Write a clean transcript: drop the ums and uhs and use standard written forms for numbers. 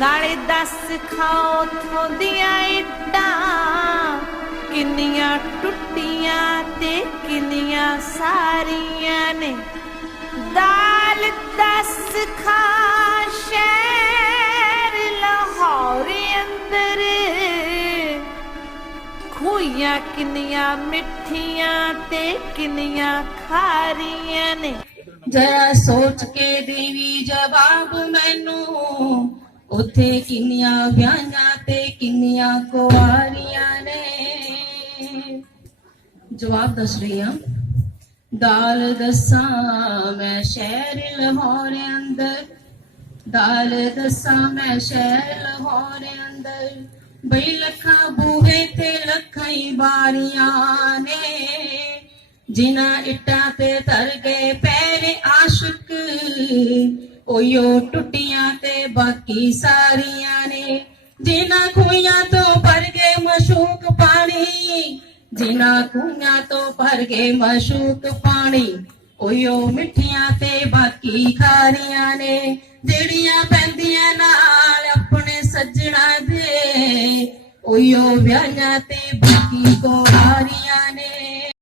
नाले दस खाओ उथों दियां इट्टां किन्नियां टुट्टियां ते किन्नियां सारियां ने। दाल दस खा शहर लाहौर अंदर खूहियां किन्नियां मिठियां ते किन्नियां खारियां ने। जरा सोच के देवी जवाब मैनू उत्थे किन्नियां ब्याहियां ते किन्नियां कुआरियां ने। जवाब दस रही हां। दाल दसा मैं शहर लाहौर अंदर, दाल दसा मैं शहर लाहौर अंदर, बई लखा बूहे ते लखा ही बारियां ने। जिना इट्टां ते तर गए पैरे आशिक ओयो टुटियां ते बाकी सारियां ने। जिना खूहियां तो भर गए मशूक पानी, जिना खूहियां तो भर गए मशूक पानी, ओयो मिठियां ते बाकी खारियां ने। जेड़ियां पैंदियां नाल अपने सज्जणा दे ओयो ब्याहियां ते बाकी